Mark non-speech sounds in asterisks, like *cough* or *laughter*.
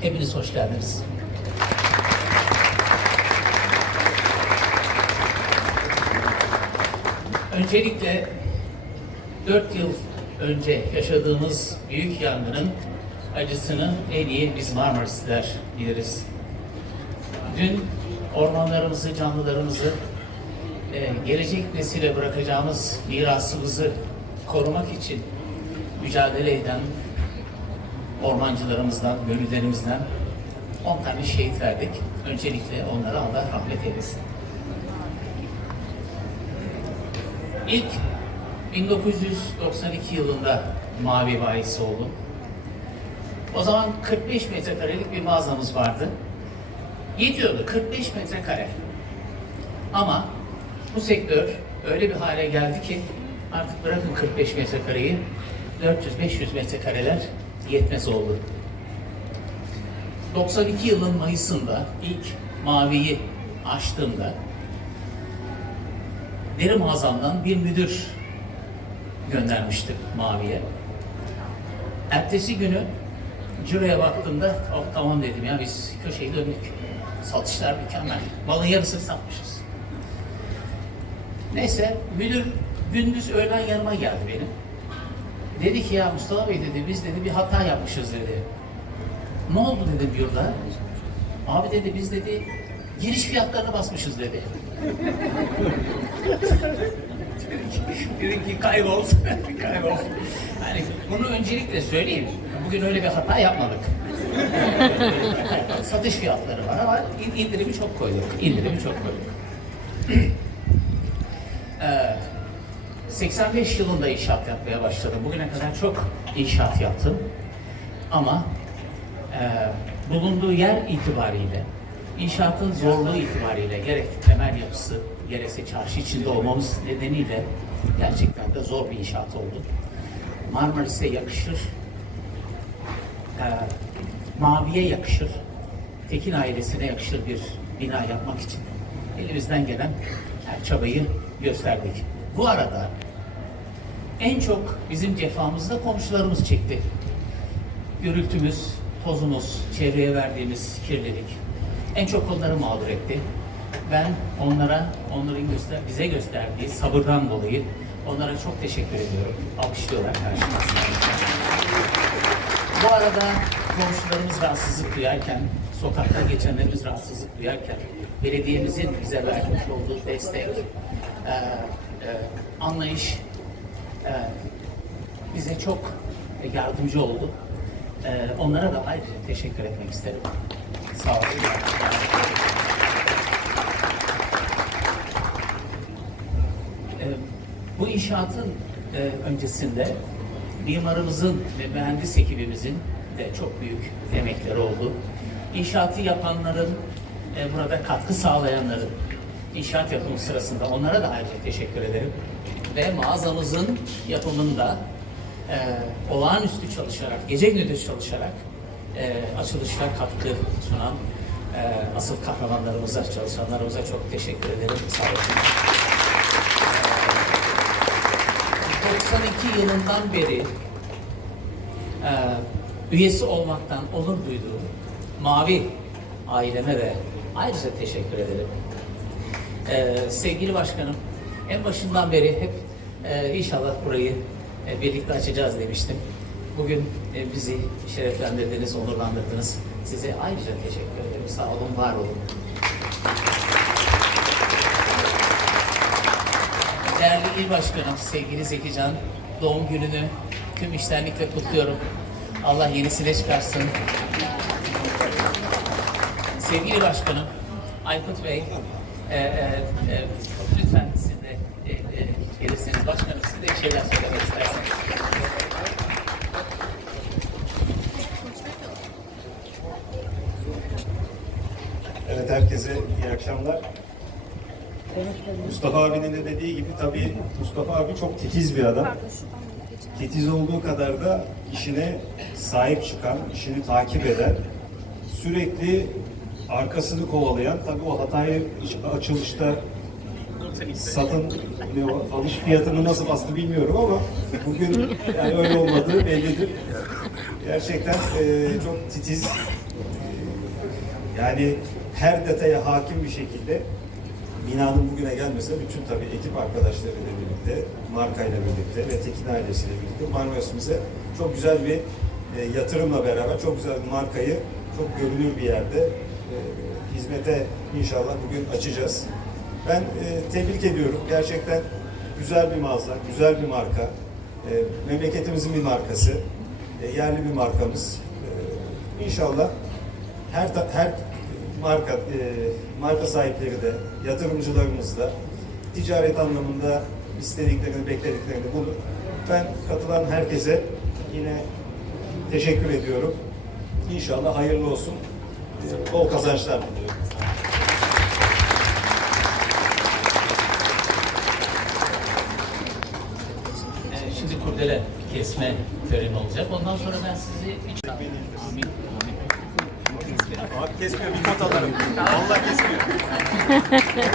Hepiniz hoş geldiniz. Öncelikle 4 yıl önce yaşadığımız büyük yangının acısını en iyi biz Marmarisliler biliriz. Dün ormanlarımızı, canlılarımızı, e, gelecek nesile bırakacağımız mirasımızı korumak için mücadele eden ormancılarımızdan, gönüllerimizden 10 tane şehit verdik. Öncelikle onlara Allah rahmet eylesin. İlk 1992 yılında Mavi Bayisi oldum. O zaman 45 metrekarelik bir mağazamız vardı. Yetiyordu 45 metrekare. Ama bu sektör öyle bir hale geldi ki artık bırakın 45 metrekareyi 400-500 metrekareler yetmez oldu. 92 yılın Mayıs'ında ilk Mavi'yi açtığımda deri mağazamdan bir müdür göndermiştim Mavi'ye. Ertesi günü ciroya baktığımda oh, tamam dedim ya biz köşeyi döndük. Satışlar mükemmel. Malın yarısını satmışız. Neyse müdür gündüz öğlen yanıma geldi benim. Dedi ki ya Mustafa Bey dedi biz dedi bir hata yapmışız dedi. Ne oldu dedim yurda. Abi dedi biz dedi giriş fiyatlarını basmışız dedi. *laughs* Dedim ki kaybol, *laughs* kaybol. Yani bunu öncelikle söyleyeyim. Bugün öyle bir hata yapmadık. *laughs* Satış fiyatları var ama in- indirimi çok koyduk. İndirimi çok koyduk. *clears throat* Ee, 85 yılında inşaat yapmaya başladım. Bugüne kadar çok inşaat yaptım. Ama e, bulunduğu yer itibariyle, inşaatın zorluğu itibariyle gerek temel yapısı, gerekse çarşı içinde olmamız nedeniyle gerçekten de zor bir inşaat oldu. Marmaris'e yakışır, e, Mavi'ye yakışır, Tekin ailesine yakışır bir bina yapmak için elimizden gelen her çabayı gösterdik. Bu arada en çok bizim cefamızda komşularımız çekti. Gürültümüz, tozumuz, çevreye verdiğimiz kirlilik en çok onları mağdur etti. Ben onlara, onların göster bize gösterdiği sabırdan dolayı onlara çok teşekkür ediyorum. Alkışlıyorlar karşımda. Bu arada komşularımız rahatsızlık duyarken, sokakta geçenlerimiz rahatsızlık duyarken, belediyemizin bize vermiş olduğu destek, e, anlayış e, bize çok yardımcı oldu. E, onlara da ayrıca teşekkür etmek isterim. Sağ olun. E, bu inşaatın e, öncesinde mimarımızın ve mühendis ekibimizin de çok büyük emekleri oldu. İnşaatı yapanların, e, burada katkı sağlayanların, inşaat yapımı sırasında onlara da ayrıca teşekkür ederim. Ve mağazamızın yapımında e, olağanüstü çalışarak, gece gündüz çalışarak e, açılışa katkı sunan e, asıl kahramanlarımıza, çalışanlarımıza çok teşekkür ederim. Sağ olun. 92 yılından beri e, üyesi olmaktan onur duyduğum Mavi aileme de ayrıca teşekkür ederim. E, sevgili başkanım, en başından beri hep e, inşallah burayı e, birlikte açacağız demiştim. Bugün e, bizi şereflendirdiniz, onurlandırdınız. Size ayrıca teşekkür ederim. Sağ olun, var olun. Değerli İl Başkanım, sevgili Zeki Can, doğum gününü tüm içtenlikle kutluyorum. Allah yenisine çıkarsın. Sevgili Başkanım, Aykut Bey, e, e, e, lütfen siz de e, e, gelirseniz başkanım siz de şeyler söylemek isterseniz. Evet herkese iyi akşamlar. Mustafa abinin de dediği gibi tabii Mustafa abi çok titiz bir adam. Titiz olduğu kadar da işine sahip çıkan, işini takip eden, sürekli arkasını kovalayan, tabii o hatayı açılışta satın ne alış fiyatını nasıl bastı bilmiyorum ama bugün yani öyle olmadığı bellidir. Gerçekten eee, çok titiz, Yani her detaya hakim bir şekilde binanın bugüne gelmesine bütün tabii ekip arkadaşlarıyla birlikte, markayla birlikte ve Tekin ailesiyle birlikte Marmaris bize çok güzel bir e, yatırımla beraber çok güzel bir markayı çok görünür bir yerde e, hizmete inşallah bugün açacağız. Ben e, tebrik ediyorum. Gerçekten güzel bir mağaza, güzel bir marka. E, memleketimizin bir markası. E, yerli bir markamız. E, inşallah her her marka e, marka sahipleri de yatırımcılarımız da ticaret anlamında istediklerini beklediklerini bulur. Ben katılan herkese yine teşekkür ediyorum. İnşallah hayırlı olsun. Bol kazançlar diliyorum. Şimdi kurdele kesme töreni olacak. Ondan sonra ben sizi... Amin. Amin. Abi kesmiyor bir not alırım. Vallahi kesmiyor. Buyurun *laughs* çekinmeyin.